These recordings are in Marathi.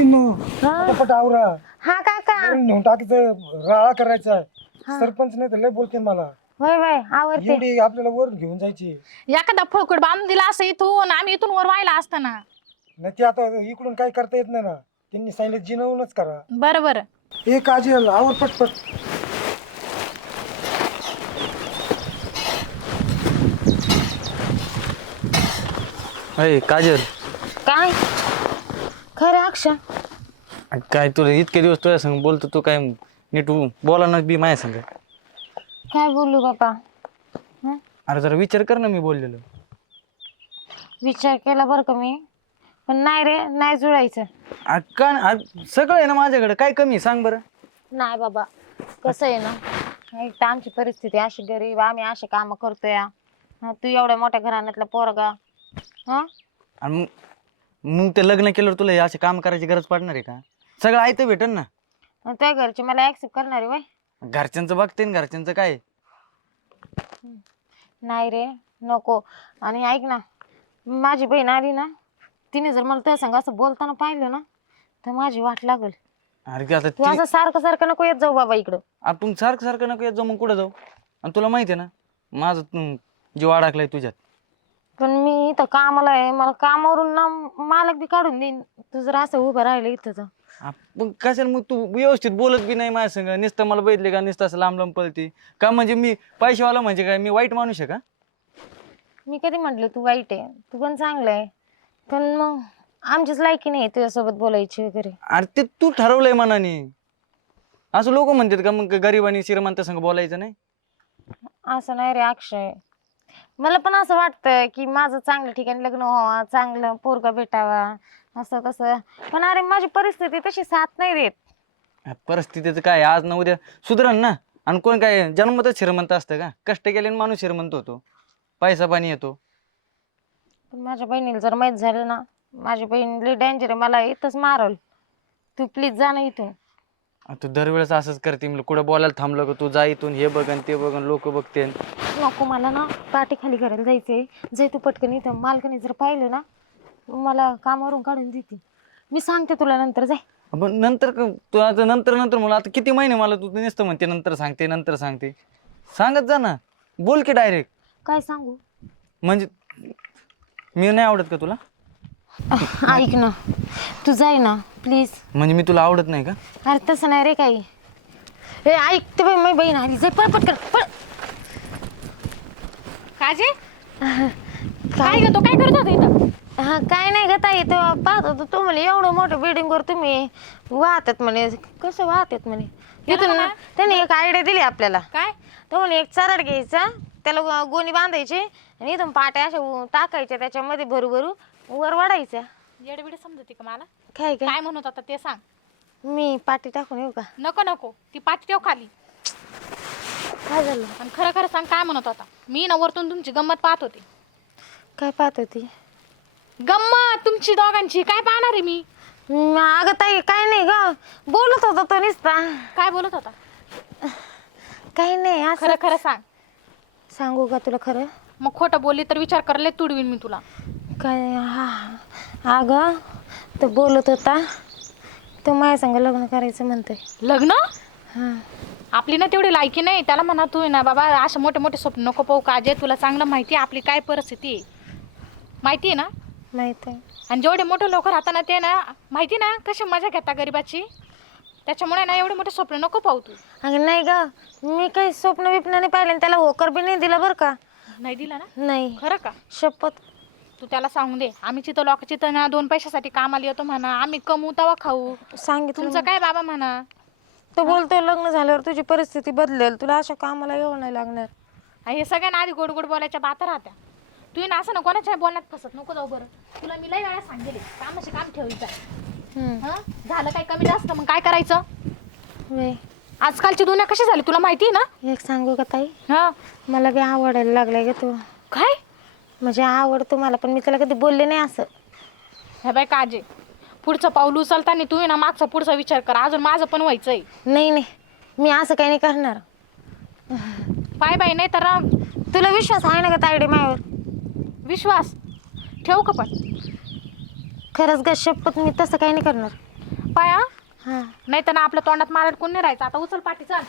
पोरींनो हा. पटापट आवरा. हा काका. नेऊन टाकायचं राळा करायचा सरपंच नाही तर लय बोलते मला. वय वय आवडते. एवढी आपल्याला वर घेऊन जायची. एखादा फळकुट बांधून दिला असं इथून आम्ही इथून वर व्हायला असताना. नाही ते आता इकडून काही करता येत नाही ना. त्यांनी सांगितलं जिनवूनच करा. बरं बरं हे काजल आवर पटपट. काजल. खरं अक्षा काय तुला इतके दिवस तुझ्या संग बोलतो तू काय नीट बोला ना बी माझ्या संग. काय बोलू बाबा हं? अरे जरा विचार कर ना मी बोललेलो. विचार केला बरं का मी? पण नाही रे नाही जुळायचं. अरे का अरे सगळं आहे ना माझ्याकडे काय कमी आहे सांग बरं. नाही बाबा कसं आहे ना? एक तर आमची परिस्थिती अशी गरीब आम्ही असे काम करतोय. हा, तू एवढ्या मोठ्या घराण्यातला पोरगा. हा? आणि मग मग ते लग्न केल्यावर तुला हे असे काम करायची गरज पडणार आहे का? सगळं आहे भेटन ना. त्या घरचे मला ऍक्सेप्ट करणार आहे वय. घरच्यांचं बघते ना घरच्यांचं काय नाही रे नको. आणि ऐक ना माझी बहीण आली ना तिने जर मला त्या संग असं बोलताना पाहिलं ना तर माझी वाट लागल. अरे की आता तू ती असं सारखं सारखं नको येत जाऊ बाबा इकडं. आपण सारखं सारखं नको येत जाऊ मग कुठं जाऊ? आणि तुला माहिती आहे ना माझं तू- जीव अडकलाय तुझ्यात. पण मी इथं कामाला आहे. मला कामावरून ना मालक बी काढून देईन. तू जर असं उभं राहिलं इथं तर. आपण कशाला मग तू व्यवस्थित बोलत बी नाही माझ्या संग? नुसतं मला बघितले का? नुसतं असं लांब लांब पळते. का म्हणजे मी पैसेवाला म्हणजे काय? मी वाईट माणूस आहे का? मी कधी म्हटलं तू वाईट आहे? तू पण चांगलं आहे. पण मग आमचीच लायकी नाही तुझ्यासोबत बोलायची वगैरे. अरे ते तू ठरवलंय मनाने. असं लोक म्हणतात का मग गरीब आणि श्रीमंत संग बोलायचं नाही? असं नाही रे अक्षय. मला पण असं वाटतं की माझं चांगल्या ठिकाणी लग्न व्हावं चांगलं पोरगा भेटावा असं तसं. पण अरे माझी परिस्थिती तशी साथ नाही देत. परिस्थितीचं काय? आज ना उद्या सुधरण ना? आणि कोण काय जन्मतच श्रीमंत असतं का? कष्ट केल्याने माणूस श्रीमंत होतो. पैसा पाणी येतो. पण माझ्या बहिणीला जर माहीत झालं ना माझी बहीण लई डेंजर आहे. मला इथंच मारल. तू प्लीज जा ना इथून. तू दरवेळेस असंच करते. मी कुठं बोलायला थांबलं का? तू जा इथून हे बघ आणि ते बघ लोक बघते नको मला ना पाठी खाली करायला जायचंय. जे तू पटकन इथं. मालकाने जर पाहिलं ना मला कामावरून काढून देते. मी सांगते तुला नंतर जाय. पण नंतर क- तू आता नंतर नंतर मला आता किती महिने मला तू नुसतं म्हणते नंतर सांगते नंतर सांगते. सांगत जा ना. बोल की डायरेक्ट काय सांगू? म्हणजे मी नाही आवडत का तुला? ऐक ना. तू जाय ना. प्लीज. म्हणजे मी तुला आवडत नाही का? अरे तसं नाही रे काही. हे ऐक ते बाई माझी बहीण आली. जाय पळ पटकन पळ काजे? काय? ग तो काय करत होता इथं? हा काय नाही ग ताई तो पाहत होतो. तो म्हणे एवढं मोठं बिल्डिंग वर तुम्ही वाहतात म्हणे. कसं वाहतात म्हणे? इथून ना त्याने एक आयडिया दिली आपल्याला. काय? तो म्हणे एक चरड घ्यायचा. त्याला गो- गोणी बांधायची आणि इथून पाट्या अशा उ- टाकायच्या त्याच्यामध्ये भरू भरू वर वाढायच्या येडबिड समजते का मला? काय काय काय म्हणत होता ते सांग. मी पाटी टाकून येऊ का? नको नको. ती पाठी ठेव खाली. काय झालं? आणि खरं खरं सांग काय म्हणत होता. मी ना वरतून तुमची गंमत पाहत होती. काय पाहत होती? गंमत? तुमची दोघांची. काय पाहणार आहे मी? म, अगं ताई काय नाही ग. बोलत होता तो निसता. काय बोलत होता? काही नाही असं खरं खरं सांग. सांगू का तुला खरं? मग खोटं बोलली तर विचार करले तुडवीन मी तुला. काय हा. अगं तो बोलत होता. तो माझ्या संग लग्न करायचं म्हणतोय. लग्न? हा. आपली ना तेवढी लायकी नाही. त्याला म्हणा तू ना बाबा असे मोठे मोठे स्वप्न नको पाहू काजे तुला चांगलं माहिती आहे आपली काय परिस्थिती आहे? माहिती आहे ना? माहीत आहे. आणि जेवढे मोठे लोक राहतात ना ते ना माहिती ना कशी मजा घेता गरिबाची? त्याच्यामुळे ना एवढे मोठे स्वप्न नको पाहू तू. अगं नाही ग. मी काही स्वप्न बिप्न नाही पाहिले आणि त्याला होकर बी नाही दिला बरं का? नाही दिला ना? नाही. खरं का? शपथ तू त्याला सांगून दे. आम्ही तिथं लोकांची तर ना दोन पैशासाठी कामाला येतो म्हणा. आम्ही कमवू तवा खाऊ. सांगितलं तुमचं काय बाबा म्हणा? तो बोलतोय लग्न झाल्यावर तुझी परिस्थिती बदलेल. तुला अशा कामाला येऊ नाही लागणार. आणि हे सगळ्यांना आधी गोड गोड बोलायच्या बाता राहत्या. तू ना असं ना कोणाच्या बोलण्यात फसत. नको जाऊ बरं. तुला मी लई वेळा सांगेल कामाचे काम ठेवायचं. हं? झालं काय कमी जास्त? मग काय करायचं? वे. आजकालची दुनिया कशी झाली? तुला माहिती आहे ना? एक सांगू का ताई? हा. मला बी आवडायला लागलाय ग तू. काय? म्हणजे आवडतो मला पण मी त्याला कधी बोलले नाही असं. हे बाय काजे पुढचं पाऊल उचलताना तू आहे ना मागचा पुढचा विचार कर. अजून माझं पण व्हायचंय. नाही नाही. मी असं काही नाही करणार. पाय बाई नाही तर. तुला विश्वास आहे ना का तायडे माझ्यावर विश्वास? ठेवू का पण? खरंच ग शपथ मी तसं काही नाही करणार. उपाय हा. नाही तर ना आपल्या तोंडात मारड कोण नाही राहायचं. आता उचल पाठी चाल.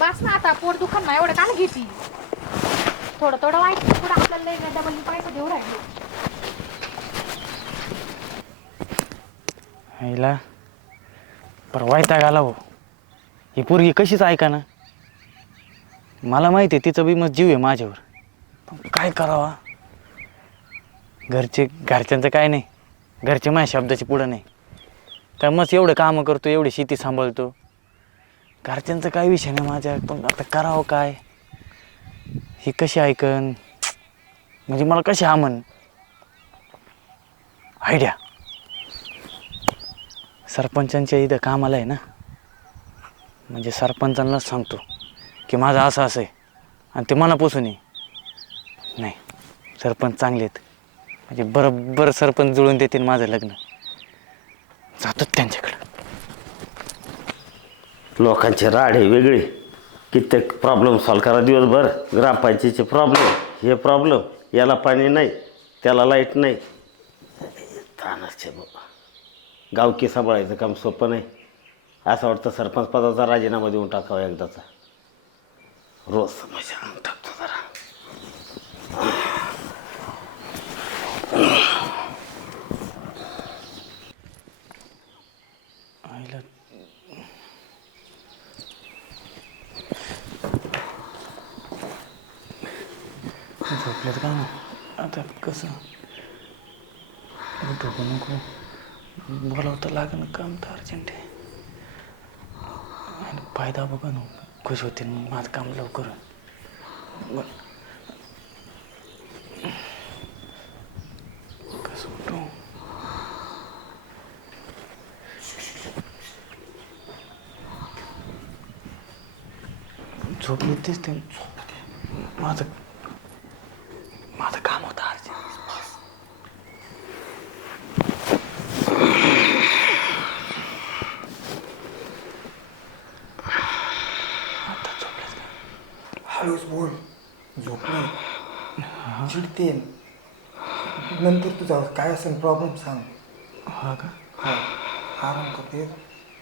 बस ना आता पोट दुखन ना एवढं काय घेती. थोडं थोडं वाईट थोडं आपल्याला डबल पैसे देऊ राहिले हिला परवायता घाला हो ही पोरगी कशीच ऐका ना. मला माहिती आहे तिचं बी मग जीव आहे माझ्यावर. पण काय करावा? घरचे घरच्यांचं काय नाही. घरचे माझ्या शब्दाची पुढं नाही. तर मग एवढं कामं करतो एवढी शेती सांभाळतो. घरच्यांचं काय विषय नाही माझ्या. पण आता करावं काय? ही कशी ऐकन? म्हणजे मला कशी हा म्हण आयडिया सरपंचांच्या इथं कामाला आहे ना? म्हणजे सरपंचांनाच सांगतो की माझं असं असं आहे आणि ते मनापासून आहे. नाही सरपंच चांगले आहेत. म्हणजे बरोबर सरपंच जुळून देतील माझं लग्न. जातो त्यांच्याकडं. लोकांचे राडे वेगळे. कित्येक प्रॉब्लेम सॉल्व करा. दिवसभर ग्रामपंचायतीचे प्रॉब्लेम हे प्रॉब्लेम याला पाणी नाही त्याला लाइट नाही. तानाचे बाबा. गावकी सांभाळायचं काम सोपं नाही. असं वाटतं सरपंच पदाचा राजीनामा देऊन टाकावा एकदाचा. रोज समस्या आणून टाकतो जरा आईला झोपलेत ना आता कसं? उठू नको बोलावं तर लागेल काम तर अर्जंट आहे आणि फायदा बघा ना खुश होतील मग माझं काम लवकर कसं उठू? झोप येतेच ते माझं काम होतं अर्जंट आता झोपलेत का हळूच बोल झोप नाही चिडते. नंतर तुझा काय असेल प्रॉब्लेम सांग. हा का? हा. आराम करते.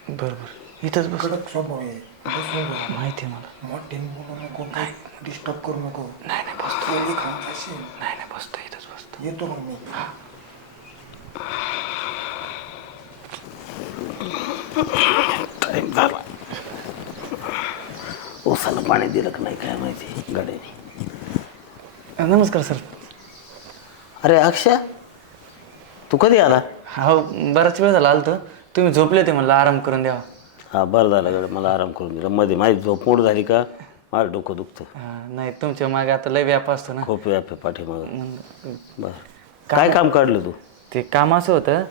बरं बरं इथंच बस. कडक स्वभाव आहे. बसून. माहिती आहे मला. मोठ्याने बोलू नको काय डिस्टर्ब करू नको. नाही नाही बसतो. खाऊन. नाही नाही बसतो. इथंच बसतो. येतो मग मी. टाईम झाला. ओसानं पाणी दिलं का नाही काय माहिती? गाड्याने. नमस्कार सर. अरे अक्षय तू कधी आला? हो बराच वेळ झाला आलतो. तुम्ही झोपले ते म्हणलं आराम करून द्यावा. हा बरं झालं गड मला आराम करून दिला मध्ये माझी झोप मोड झाली का माझं डोकं दुखतं. हा, नाही तुमच्या मागे आता लय व्याप असतो ना. खूप व्याप आहे पाठीमागं. मग बरं. काय काम काढलं तू? ते काम असं होतं.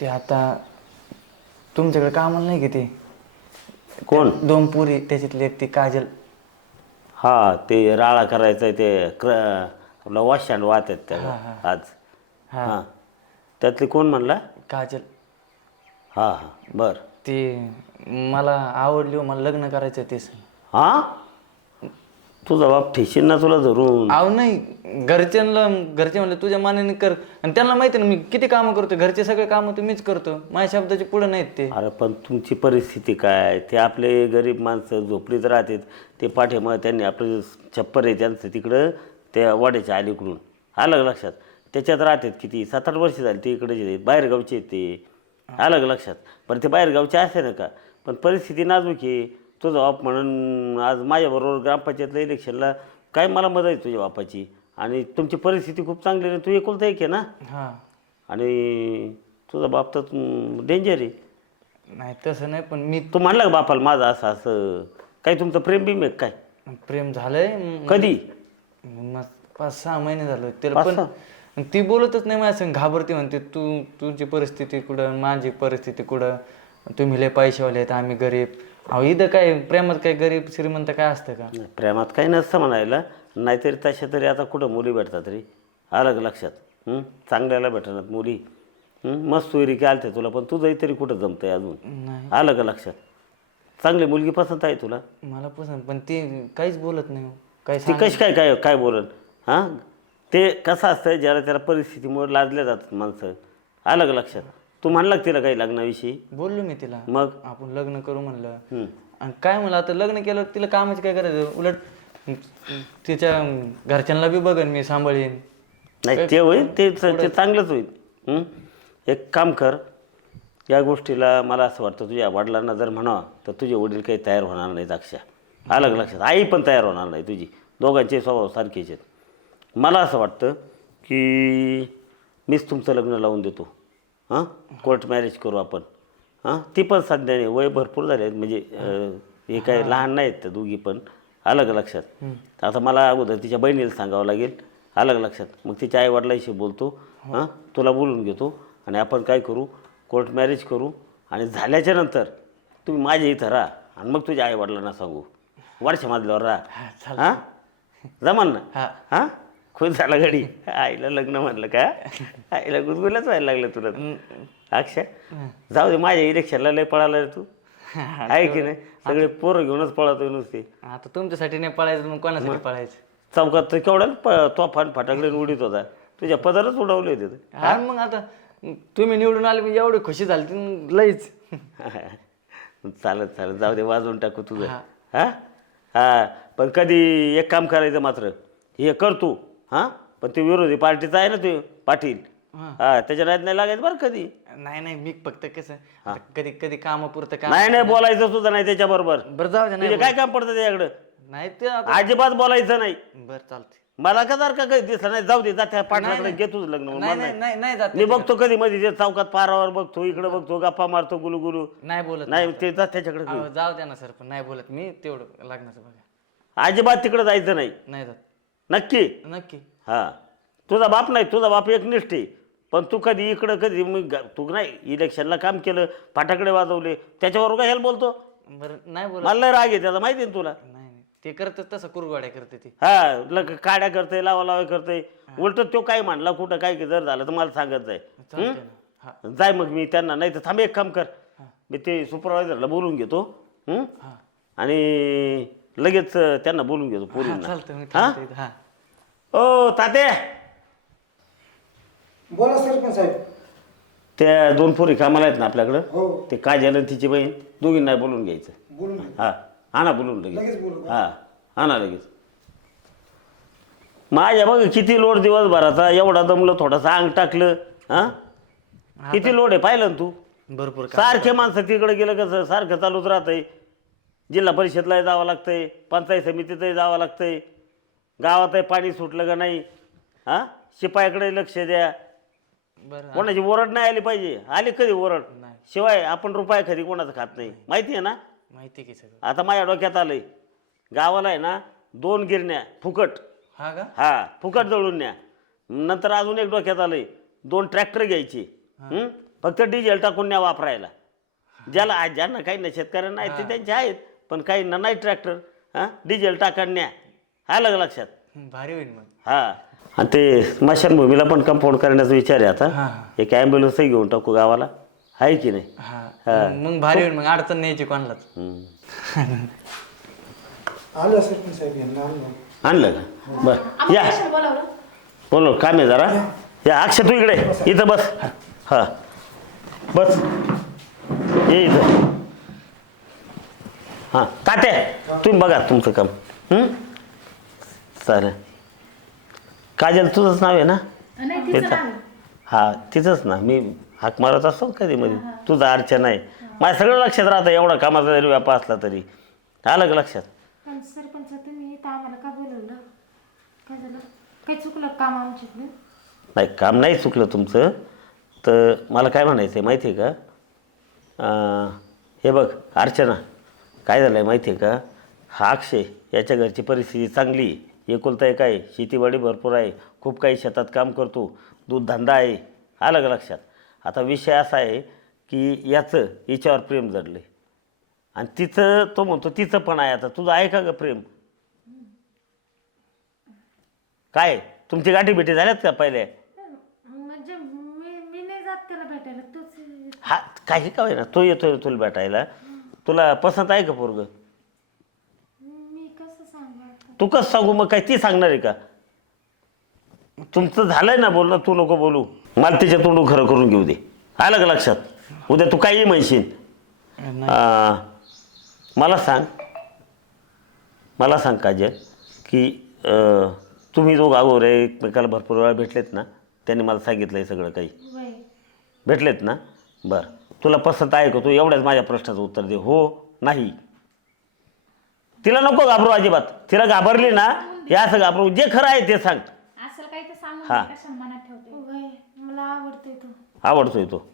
ते आता तुमच्याकडे कामाला नाही की ते? कोण? दोन पुरी त्याच्यातली एक ती काजल. हा ते राळा करायचं ते क्र आपला वॉशांड वाहत आहेत त्या आज. हा. त्यातली कोण म्हणला? काजल. हां हां. बरं. ती मला आवडली हो, मला लग्न करायचं तेच हां? तुझा बाप ठेशील ना तुला धरून. अहो नाही. घरच्यांना घरचे म्हणले तुझ्या मानाने कर. आणि त्यांना माहिती ना मी किती कामं करतो. घरचे सगळे कामं तर मीच करतो. माझ्या शब्दाचे पुढे नाहीत ते. अरे पण तुमची परिस्थिती काय ते आपले गरीब माणसं झोपडीत राहतात. ते पाठीमागे त्यांनी आपलं छप्पर आहे त्यांचं तिकडं त्या वाड्याच्या अलीकडून. आलं का लक्षात. त्याच्यात राहतात किती? सात आठ वर्ष झाली ते इकडे बाहेरगावचे आहेत ते. आलं का लक्षात. पण ते बाहेरगावचे असे ना का? पण परिस्थिती नाजूक आहे. तुझा बाप म्हणून आज माझ्याबरोबर ग्रामपंचायतला इलेक्शनला काय मला मदत आहे तुझ्या बापाची? आणि तुमची परिस्थिती खूप चांगली आहे तू एकुलता एक आहे ना? हा. आणि तुझा बाप तर डेंजर आहे. नाही तसं नाही पण मी तू म्हणला का बापाला माझं असं असं? काही तुमचं प्रेम बिम आहे का काय? प्रेम झालंय. म- कधी पाच सहा महिने झाले. त्याला पण ती बोलतच नाही माझ्या संग. घाबरते म्हणते तू तुझी परिस्थिती कुठं? माझी परिस्थिती कुठं? तुम्ही लय पैसेवाले आहेत आम्ही गरीब. अहो इथं काय प्रेमात काय गरीब श्रीमंत काय असतं का? नाही, प्रेमात काही नसतं म्हणायला. नाहीतरी तशा तरी आता कुठं मुली भेटतात रे? का लक्षात? हं? चांगल्याला भेटणार मुली. हं? मस्त सोयरी की आलते तुला पण तुझंही तरी कुठं जमतंय अजून? नाही. आलं का लक्षात? चांगली मुलगी पसंत आहे तुला? मला पसंत पण ती काहीच बोलत नाही हो. काही ती कशी काय काय काय बोलन हां? ते कसं असतं ज्याला त्याला परिस्थितीमुळे लादल्या जातात माणसं. आलं का लक्षात? तू म्हणला का तिला काही लग्नाविषयी? बोललो मी तिला. मग? आपण लग्न करू म्हणलं. हम्म. आणि काय म्हणलं आता लग्न केलं तिला कामाची काय करायचं उलट तिच्या घरच्यांना बी बघन मी सांभाळीन. नाही ते होईल ते ते चांगलंच होईल. हं? एक काम कर या गोष्टीला मला असं वाटतं तुझ्या वडिलांना जर म्हणावं तर तुझे वडील काही तयार होणार नाहीत अक्षा आलं का लक्षात. आई पण तयार होणार नाही तुझी. दोघांचे स्वभाव सारखेच आहेत. मला असं वाटतं की मीच तुमचं लग्न लावून देतो. हां? कोर्ट मॅरेज करू आपण. हां? ती पण सध्याने वय भरपूर झाले आहेत. म्हणजे अं, हे काय लहान नाहीत त्या दोघी पण. आलं का लक्षात आता मला अगोदर तिच्या बहिणीला सांगावं लागेल. आलं का लक्षात. मग तिच्या आईवडिलांशी बोलतो. हां. तुला बोलून घेतो. आणि आपण काय करू? कोर्ट मॅरेज करू. आणि झाल्याच्यानंतर तुम्ही माझ्या इथं राहा. आणि मग तुझ्या आईवडिलांना सांगू. वर्षा मधल्यावर राहा. हां जमान ना? हा. खुश झाला घडी आईला लग्न म्हणलं का? आईला गुदगुलाच व्हायला लागलं तुला. अक्षय जाऊ दे माझ्या इलेक्शनला लय पळाला रे तू. आहे की नाही? सगळे पोरं घेऊनच पळतोय नुसते. आता तुमच्यासाठी नाही पळायचं मग कोणासाठी पळायचं? चौकात तर केवढा प- तोफान फटाकडे उडीत होता. तुझ्या पदारच उडवले होते. हा मग आता तुम्ही निवडून आले म्हणजे एवढी खुशी झाली ती लईच. चालत चालत. जाऊ दे वाजवून टाकू तुझं. हा? हा. पण कधी एक काम करायचं मात्र. हे कर तू. हा? पण ते विरोधी पार्टीचा आहे ना ते पाटील. हा. त्याच्या नाहीत नाही लागायचं बरं कधी. नाही नाही मी फक्त कसं आता कधी कधी कामापुरतं काम नाही नाही बोलायचं सुद्धा नाही त्याच्याबरोबर. बरं जाऊ दे नाही काय काम पडतं त्याच्याकडं? नाही ते आता अजिबात बोलायचं नाही. बरं चालते मला का जर का काही दिसलं नाही जाऊ दे जा त्या पाटलाकडे घे तुझं लग्न. नाही नाही नाही. नाही जात मी बघतो कधी मध्ये ते चौकात पारावर बघतो इकडे बघतो गप्पा मारतो गुलू गुलू नाही बोलत नाही ते जा त्याच्याकडे. अहो, जाऊ द्या ना सर पण नाही बोलत मी तेवढं लग्नाचं बघा. अजिबात तिकडे जायचं नाही. नाही जात. नक्की? नक्की. हा. तुझा बाप नाही तुझा बाप एकनिष्ठ पण तू कधी इकडं कधी ग- तू नाही इलेक्शनला काम केलं फाटाकडे वाजवले त्याच्यावर काय ह्याला बोलतो? बरं नाही बोलत. मला लय राग आहे त्याचा माहिती आहे ना तुला? नाही नाही. ते करत तसं कुरगोड्या करते ती. हा काड्या करते लावा लावा करते उलट तो काय म्हणला कुठं काय जर झालं तर मला सांगत जाय. चालते ना. हा. जाय मग मी त्यांना नाही तर थांब एक काम कर. मी ते सुपरवायझरला बोलून घेतो. हं? आणि लगेच अं, त्यांना बोलून घेतो पोरींना. चालतं मी हा? थांबतो इथं. हा. ओ ताते बोला सरपंच साहेब. त्या दोन पोरी कामाला आहेत ना आपल्याकडं? हो. ते काजल आणि तिची बहीण? दोघींना बोलून घ्यायचं. बोलून घे. हा आणा बोलून लगेच. लगेच बोलू का? हा आणा लगेच. माझ्या बघ किती लोड दिवसभराचा एवढा दमलं थोडासा अंग टाकलं हा? किती लोड आहे पाहिलं ना तू? भरपूर सारखे माणसं तिकडे गेलं कसं? सारखं चालूच राहतंय. जिल्हा परिषदलाही जावं लागतंय पंचायत समितीतही जावं लागतंय. गावातही पाणी सुटलं का नाही? हा? शिपायाकडे लक्ष द्या. बरं. कोणाची ओरड नाही आली पाहिजे. आली कधी ओरड? नाही. शिवाय आपण रुपया खरी कोणाचं खात नाही. माहिती आहे ना? माहिती की सगळं. आता माझ्या डोक्यात आलंय. गावाला आहे ना दोन गिरण्या फुकट. हा का? हा फुकट जळून न्या. नंतर अजून एक डोक्यात आलंय. दोन ट्रॅक्टर घ्यायचे. हं? फक्त डिझेल टाकून न्या वापरायला. ज्याला आज ज्यांना काही नाही शेतकऱ्यांना नाही ते त्यांचे आहेत. पण काहींना नाही ट्रॅक्टर हां? डिझेल टाकून न्या. आलं का लक्षात? हं, भारी होईल मग. हा. आणि ते स्मशानभूमीला पण कंपाऊंड करण्याचा विचार आहे आता. हा. एक ॲम्ब्युलन्सही घेऊन टाकू गावाला. आहे की नाही? हा. मग- मग भारी होईल मग. अडचण न्यायची कोणालाच. आलो सरपंच साहेब यांना आणलं. आणलं का? बरं. या. बोलो काम आहे जरा. या. अक्षय तू इकडे. इथं बस. हा. बस. ये इथं. हां तात्या तुम्ही बघा तुमचं काम. हं? चालेल. काजल तुझंच नाव आहे ना? तिचं हा तिचंच ना. मी हाक मारत असतो कधी मध्ये तुझा अर्चना आहे. माझ्या सगळं लक्षात राहतं एवढा कामाचा जरी व्यापार असला तरी. आलं का लक्षात? पण सरपंच तुम्ही इथं आम्हाला का बोलवलं? काय झालं काही चुकलं काम आमच्याकडे? नाही काम नाही चुकलं तुमचं. तर मला काय म्हणायचं आहे माहिती आहे का? अं, हे बघ अर्चना. काय झालं आहे माहिती आहे का? हा अक्षय याच्या घरची परिस्थिती चांगली एकुलता एक आहे शेतीवाडी भरपूर आहे खूप काही शेतात काम करतो दूध धंदा आहे. आलं का लक्षात? आता विषय असा आहे की याचं हिच्यावर प्रेम जडलं आणि तिचं तो म्हणतो तिचं पण आहे आता. तुझं आहे का ग प्रेम? काय? तुमची गाठी भेटी झाल्यात का पहिले? म्हणजे मी मी नाही जात त्याला भेटायला तोच हा काही का ना तो येतोय तुला भेटायला. तुला पसंत आहे का पोरग? मी कसं सांगू आता तू कसं सांगू? मग काय ती सांगणार आहे का? तुमचं झालंय ना बोलणं तू नको बोलू. मला तिच्या तोंडू खरं करून घेऊ दे. आलं का लक्षात? उद्या तू काही म्हणशील. आ, मला सांग. मला सांग काजल की अं, तुम्ही दोघं अगोदर एकमेकाला भरपूर वेळा भेटलेत ना? त्यांनी मला सांगितलं हे सगळं काही. भेटलेत ना? बरं. तुला पसंत आहे का? तू एवढ्याच माझ्या प्रश्नाचं उत्तर दे. हो नाही. तिला नको घाबरू अजिबात. तिला घाबरली ना हे असं घाबरू. जे खरं आहे ते सांग. असं काही तर हा. मनात ठेवते? मला आवडते तू. आवडतोय तो.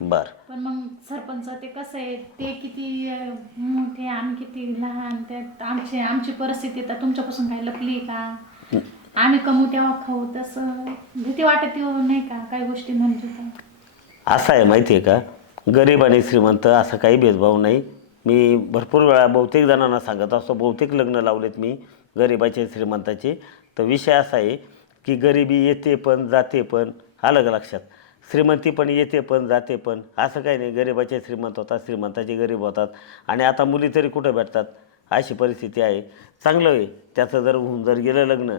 बरं. पण मग सरपंच ते कसं आहे? ते किती अं, मोठे आम्ही किती लहान त्यात आमची आमची परिस्थिती तर तुमच्यापासून काही लपली का? आम्ही कमवू तेव्हा खाऊ तसं. भीती वाटत नाही का? काही गोष्टी म्हणजे असं आहे माहिती आहे का? गरीब आणि श्रीमंत असं काही भेदभाव नाही. मी भरपूर वेळा बहुतेक जणांना सांगत असतो बहुतेक लग्न लावलेत मी गरिबाचे श्रीमंताचे. तर विषय असा आहे की गरिबी येते पण जाते पण आलं का लक्षात. श्रीमंती पण येते पण जाते पण असं काही नाही. गरिबाचे श्रीमंत होतात श्रीमंताचे गरीब होतात. आणि आता मुली तरी कुठं भेटतात? अशी परिस्थिती आहे. चांगलं आहे. त्याचं जर होऊन जर गेलं लग्न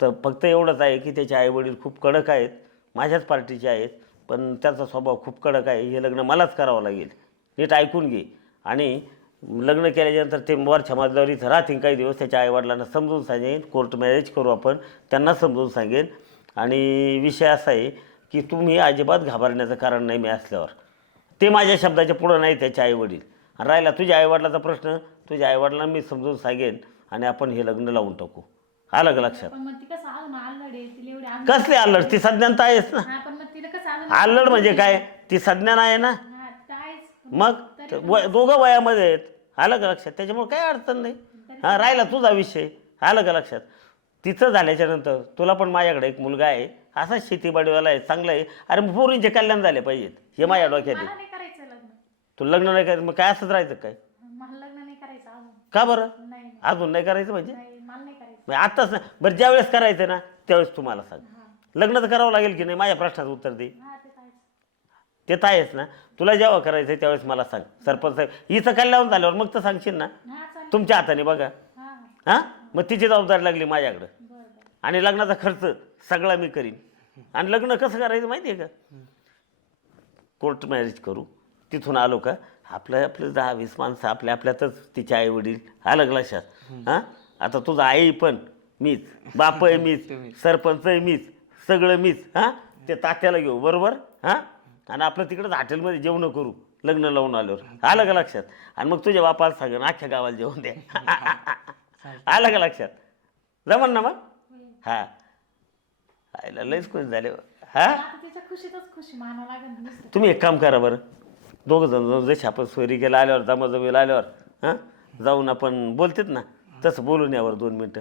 तर फक्त एवढंच आहे की त्याचे आईवडील खूप कडक आहेत. माझ्याच पार्टीचे आहेत. पण त्याचा स्वभाव खूप कडक आहे. हे लग्न मलाच करावं लागेल. नीट ऐकून घे. आणि लग्न केल्याच्यानंतर ते वरच्या मजल्यावर इथं राहतील काही दिवस त्याच्या आईवडिलांना समजून सांगेन. कोर्ट मॅरेज करू आपण. त्यांना समजून सांगेन. आणि विषय असा आहे की तुम्ही अजिबात घाबरण्याचं कारण नाही मी असल्यावर. ते माझ्या शब्दाच्या पुढं नाही त्याचे आईवडील. राहिला तुझ्या आईवडिलाचा प्रश्न. तुझ्या आईवडिलांना मी समजून सांगेन आणि आपण हे लग्न लावून टाकू. आलं का लक्षात? आलड कसले अल्लड ती सज्ञान तर आहेस ना. अल्लड म्हणजे काय? ती सज्ञान आहे ना? हा मग वय दोघं वयामध्ये आहेत. आलं का लक्षात? त्याच्यामुळे काही अडचण नाही. हां राहिला तुझा विषय. आलं का लक्षात? तिचं झाल्याच्यानंतर तुला पण माझ्याकडे एक मुलगा आहे. असाच शेतीबाडीवाला आहे चांगला आहे. अरे मग पोरींचे कल्याण झाले पाहिजेत. हे माझ्या डोक्यात आहे. मला नाही करायचं लग्न. तू लग्न नाही करायचं? मग काय असंच राहायचं काय? मला लग्न नाही करायचं अजून. का बरं? नाही. अजून नाही करायचं म्हणजे? नाही मला नाही करायचं. मग आत्ताच नाही बरं ज्या वेळेस करायचं ना त्यावेळेस तुम्हाला सांग लग्न तर करावं लागेल की नाही? माझ्या प्रश्नाचं उत्तर दे. ते तर आहेच ना. तुला जेव्हा करायचं त्यावेळेस मला सांग. सरपंच साहेब हिचं कल्याण झाल्यावर मग तर सांगशील ना. तुमच्या हाताने बघा. हा. मग तिची जबाबदारी लागली माझ्याकडं. आणि लग्नाचा खर्च सगळा मी करीन. आणि लग्न कसं करायचं माहिती आहे का? कोर्ट मॅरेज करू. तिथून आलो का? आपलं आपलं दहा वीस माणसं आपल्या आपल्यातच तिचे आई वडील आलं का लक्षात. हां? आता तुझा आई पण मीच बाप आहे मीच सरपंच आहे मीच. सगळं मीच हां? ते तात्याला घेऊ बरोबर? हां? आणि आपलं तिकडंच हॉटेलमध्ये जेवण करू लग्न लावून आल्यावर. आलं का लक्षात? आणि मग तुझ्या बापाला सांगेन अख्ख्या गावाला जेवण द्या आलं का लक्षात? जमन ना मग? हा. आईला लयच खुश झाले. हा? आता तिच्या खुशीतच खुशी मानावं लागेल ना दुसरं तुम्ही एक काम करा बरं. दोघं जण जाऊन जसे आपण सोयरी केला आल्यावर दमाजमीला आल्यावर हां? जाऊन आपण बोलतेत ना? तसं बोलून यावर दोन मिनटं.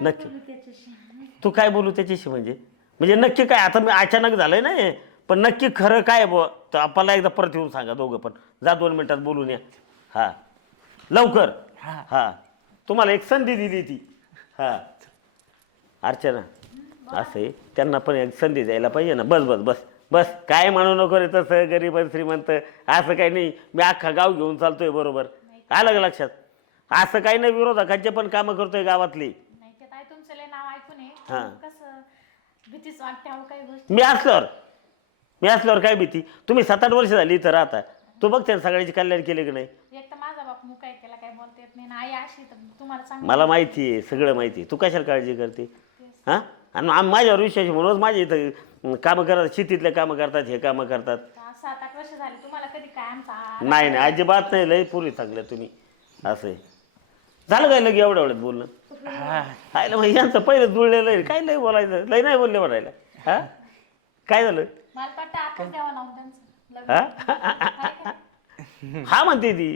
नक्की. बोलू त्याच्याशी? तू काय बोलू त्याच्याशी म्हणजे? म्हणजे नक्की काय आता मी अचानक झालंय ना हे. पण नक्की खरं काय बुवा? तर आपल्याला एकदा परत येऊन सांगा दोघं पण. जा दोन मिनिटात बोलून या. हा. लवकर. हा. तुम्हाला एक संधी दिली ती. हा. अर्चना. असं आहे. त्यांना पण एक संधी द्यायला पाहिजे ना. बस बस बस. बस. काय म्हणू नको रे तसं गरीब आणि श्रीमंत. असं काही नाही. मी अख्खा गाव घेऊन चालतोय बरोबर. आलं का लक्षात? असं काही नाही. विरोधकांचे पण कामं करतोय गावातली. नाही ते काय तुमचं लय नाव ऐकून हा. कसं भीतीच वाटते अहो काही गोष्टी. मी असल्यावर मी असल्यावर काय भीती? तुम्ही सात आठ वर्ष झाली इथं राहता तू बघते ना सगळ्याची कल्याण केले की नाही. एक तर माझा बाप मुका आहे त्याला काही बोलता येत नाही. आणि आई अशी तर तुम्हाला सांग मला माहिती आहे सगळं माहिती आहे. तू कशाला काळजी करते? हां? आणि आम- माझ्यावर विश्वास आहे म्हणूनच माझ्या इथं कामं करतात शेतीतले कामं करतात हे कामं करतात. सात आठ वर्ष झाली तुम्हाला कधी काय आमचा आ- नाही नाही अजिबात नाही लय पूर्वी सांगलं तुम्ही. असं आहे. झालं काय लगे एवढ्या एवढ्यात बोलणं? आयला मग यांचं पहिलं जुळलेलं आहे. काय लय बोलायचं लय नाही बोलले म्हणायला. हा? काय झालं? मला वाटतं आताच द्यावं लावून त्यांचं. लग्न हा? हा म्हणते ती.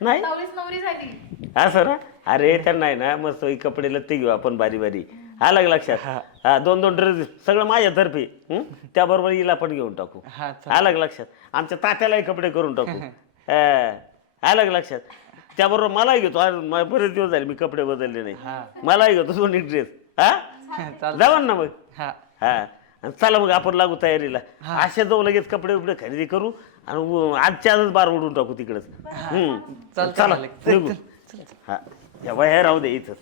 नाही. नवरीच नवरी झाली असं ना अरे त्यांना आहे ना मस्त ही कपडे लत्ते घेऊ आपण बारी बारी. आलं का लक्षात. हा. दोन दोन ड्रेस सगळं माझ्यातर्फे हं? त्याबरोबर हिला पण घेऊन टाकू. हा आलं का लक्षात. आमच्या तात्यालाही कपडे करून टाकू. हा. आलं का लक्षात. त्याबरोबर मलाही घेतो. मला बरेच दिवस झाले मी कपडे बदलले नाही. मलाही घेतो दोन्ही ड्रेस हा? जाऊ ना मग. हा. हा. आणि चला मग आपण लागू तयारीला. असे जाऊ लगेच कपडे बिपडे खरेदी करू आणि उ- आजच्या आजच बार उडून टाकू तिकडच. हम्म. चालतंय चला. मालक. चल, निघू. हा. या बाहेर राहू दे इथं